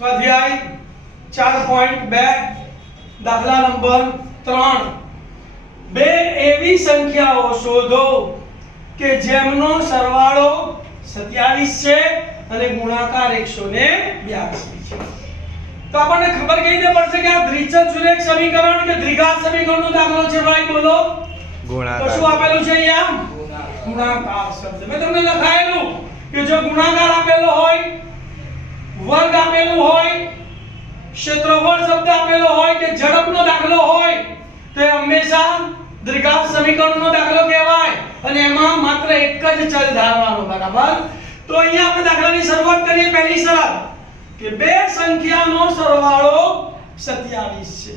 સ્વાધ્યાય 4.2 દાખલા નંબર 3 બે એવી સંખ્યાઓ શોધો કે જેમનો સરવાળો 27 છે અને ગુણાકાર 182 છે। તો આપણને ખબર કઈ રીતે પડશે કે આ દ્વિચલ સુરેખ સમીકરણ કે દ્વિઘાત સમીકરણનો દાખલો છે ભાઈ? બોલો ગુણાકાર। તો શું આપેલું છે અહીંયા? ગુણાકાર શબ્દ મેં તમને લખાયેલું કે જો ગુણાકાર આપેલો હોય, વર્ગ આપેલું હોય, ક્ષેત્રફળ શબ્દ આપેલો હોય કે ઝડપનો દાખલો હોય તો એ હંમેશા દ્વિઘાત સમીકરણનો દાખલો કહેવાય અને એમાં માત્ર એક જ ચલ ધારવાનો, બરાબર? તો અહીંયા આપણે દાખલાની શરૂઆત કરીએ। પહેલી શરત કે બે સંખ્યાનો સરવાળો 27 છે।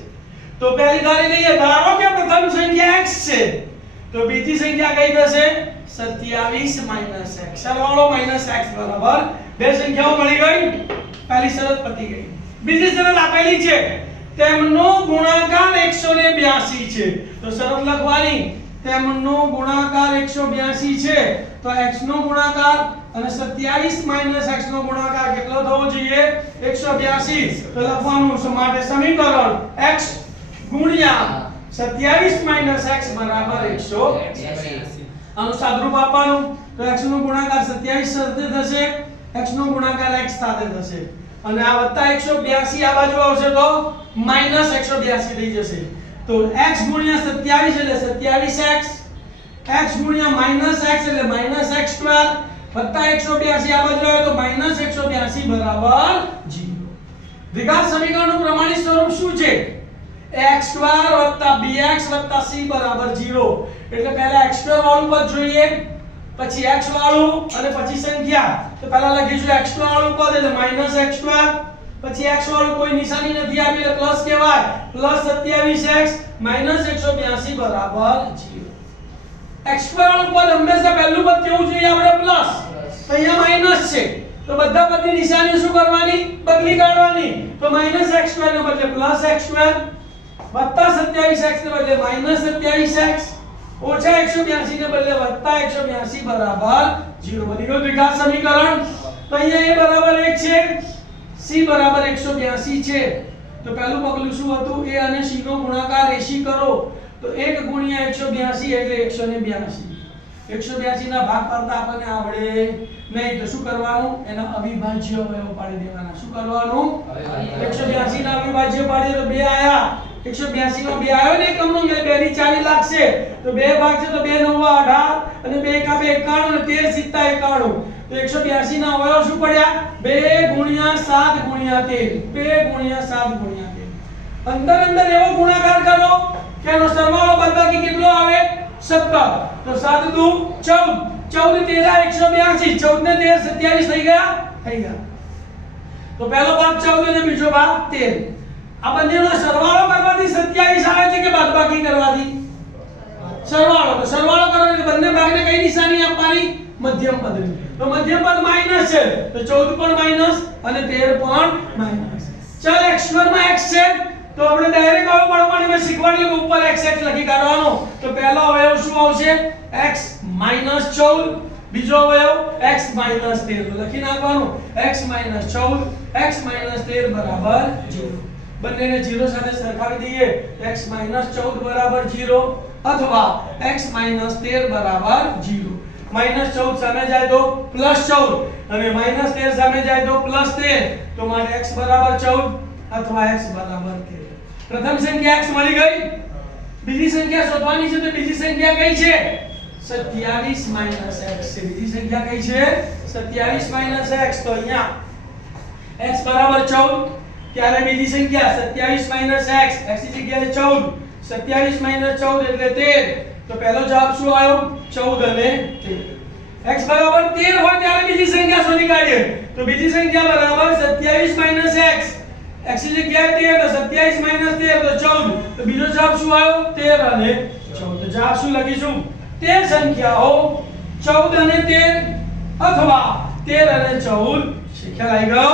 તો પહેલી ધારી લઈએ, ધારો કે પ્રથમ સંખ્યા x છે તો બીજી સંખ્યા કઈ થશે? 27 - x। સરવાળો -x બરાબર બે સંખ્યાઓ મળી ગઈ, પહેલી શરત પતી ગઈ। બીજી શરત આપેલી છે તેમનો ગુણાકાર 182 છે તો શરત લખવાની તેમનો ગુણાકાર 182 છે તો x નો ગુણાકાર અને 27 - x નો ગુણાકાર કેટલો થવો જોઈએ? 182। તો લખવાનું છે માટે સમીકરણ x ગુણ્યા 27 - x બરાબર 182। આનું સાદુરૂપ આપવાનું તો x નો ગુણાકાર 27 સાથે થશે, x નો ગુણાકાર x સાથે થશે અને આ વત્તા 182 આ બાજુ આવશે તો -182 થઈ જશે। તો x ગુણ્યા 27 એટલે 27x, x ગુણ્યા -x એટલે -x² વત્તા 182 આ બાજુ આવે તો -182 બરાબર 0। દ્વિઘાત સમીકરણનું પ્રમાણિત સ્વરૂપ શું છે? x² + bx + c બરાબર 0। એટલે પહેલા x² વાળું પદ જોઈએ, પછી x વાળું અને પછી સંખ્યા। તો પહેલા લખીશું x² વાળું પદ એટલે -x², પછી x વાળું કોઈ નિશાની નથી આપી એટલે પ્લસ કહેવાય, +27x - 182 બરાબર 0। x² વાળું પદ હંમેશા પહેલું પદ કેવું જોઈએ આપણે? પ્લસ। તો અહીંયા માઈનસ છે તો બધા પદની નિશાની શું કરવાની? બદલી કાઢવાની। તો -x² ને બદલે +x² વત્તા 27x ને બદલે -27x ઓછા 182 ને બદલે વત્તા 182 બરાબર 0। બની ગયું દ્વિઘાત સમીકરણ। તો અહીંયા a બરાબર 1 છે, c બરાબર 182 છે તો પહેલું પગલું શું હતું? a અને c નો ગુણાકાર 80 કરો તો 1 ગુણ્યા 182 એટલે 182। 182 ના ભાગ પાડતા આપણને આવડે નહીં તો શું કરવાનું? એના અવિભાજ્ય અવયવ પાડી દેવાના। શું કરવાનું? 182 ના અવિભાજ્ય પાડીએ તો 2 આયા, 182 માં 2 આવ્યો ને એકમનો એટલે 2 ની 40 લાગશે તો 2 ભાગ છે તો 2 9 18 અને 2 1 51 અને 13 7 91। તો 182 ના અવયવ શું પડ્યા? 2 ગુણ્યા 7 ગુણ્યા 13, 2 ગુણ્યા 7 ગુણ્યા 13। અંદર અંદર એવો ગુણાકાર કરો કે એનો સરવાળો બાદબાકી કેટલો આવે? 17। તો 7 દુ 14, 14 13 182, 14 ને 13 27 થઈ ગયા? થઈ ગયા। તો પહેલો ભાગ 14 અને બીજો ભાગ 13। આ બંનેનો સરવાળો કરવાથી 27 આવે છે કે બાદબાકી કરવાથી? સરવાળો। તો સરવાળો કરો એટલે બંને ભાગને કઈ નિશાની આપવાની? મધ્યમ પદની। તો મધ્યમ પદ માઈનસ છે તો 14 પણ માઈનસ અને 13 પણ માઈનસ। ચાલ x² માં x છે તો આપણે ડાયરેક્ટ આવો પડવાની મેં શીખવાડ્યું કે ઉપર x લખી કાઢવાનો। તો પહેલો અવયવ શું આવશે? x - 14, બીજો અવયવ x - 13 તો લખી નાખવાનું x - 14 x - 13 બરાબર 0। બંનેને 0 સાથે સરખાવી દઈએ x - 14 બરાબર 0 અથવા x - 13 બરાબર 0। -14 સામે જાય તો +14 અને -13 સામે જાય તો +13 તો માટે x બરાબર 14 અથવા x બરાબર 13। પ્રથમ સંખ્યા x મળી ગઈ, બીજી સંખ્યા શોધવાની છે તો બીજી સંખ્યા કઈ છે? 27 - x છે। બીજી સંખ્યા કઈ છે? 27 - x। તો અહીંયા x બરાબર 14 ત્યારે બીજી સંખ્યા 27 - x, x ની જગ્યાએ 14, 27 - 14 એટલે 13 તો પહેલો જવાબ શું આવ્યો? 14 અને 13। x બરાબર 13 હોય ત્યારે બીજી સંખ્યા શોધી કાઢીએ તો બીજી સંખ્યા બરાબર 27 - x, x ની જગ્યાએ 13 તો 27 - 13 તો 14 તો બીજો જવાબ શું આવ્યો? 13 અને 14। તો જવાબ શું લખીશું? તે સંખ્યાઓ 14 અને 13 અથવા 13 અને 14 છે। ખ્યાલ આવી ગયો?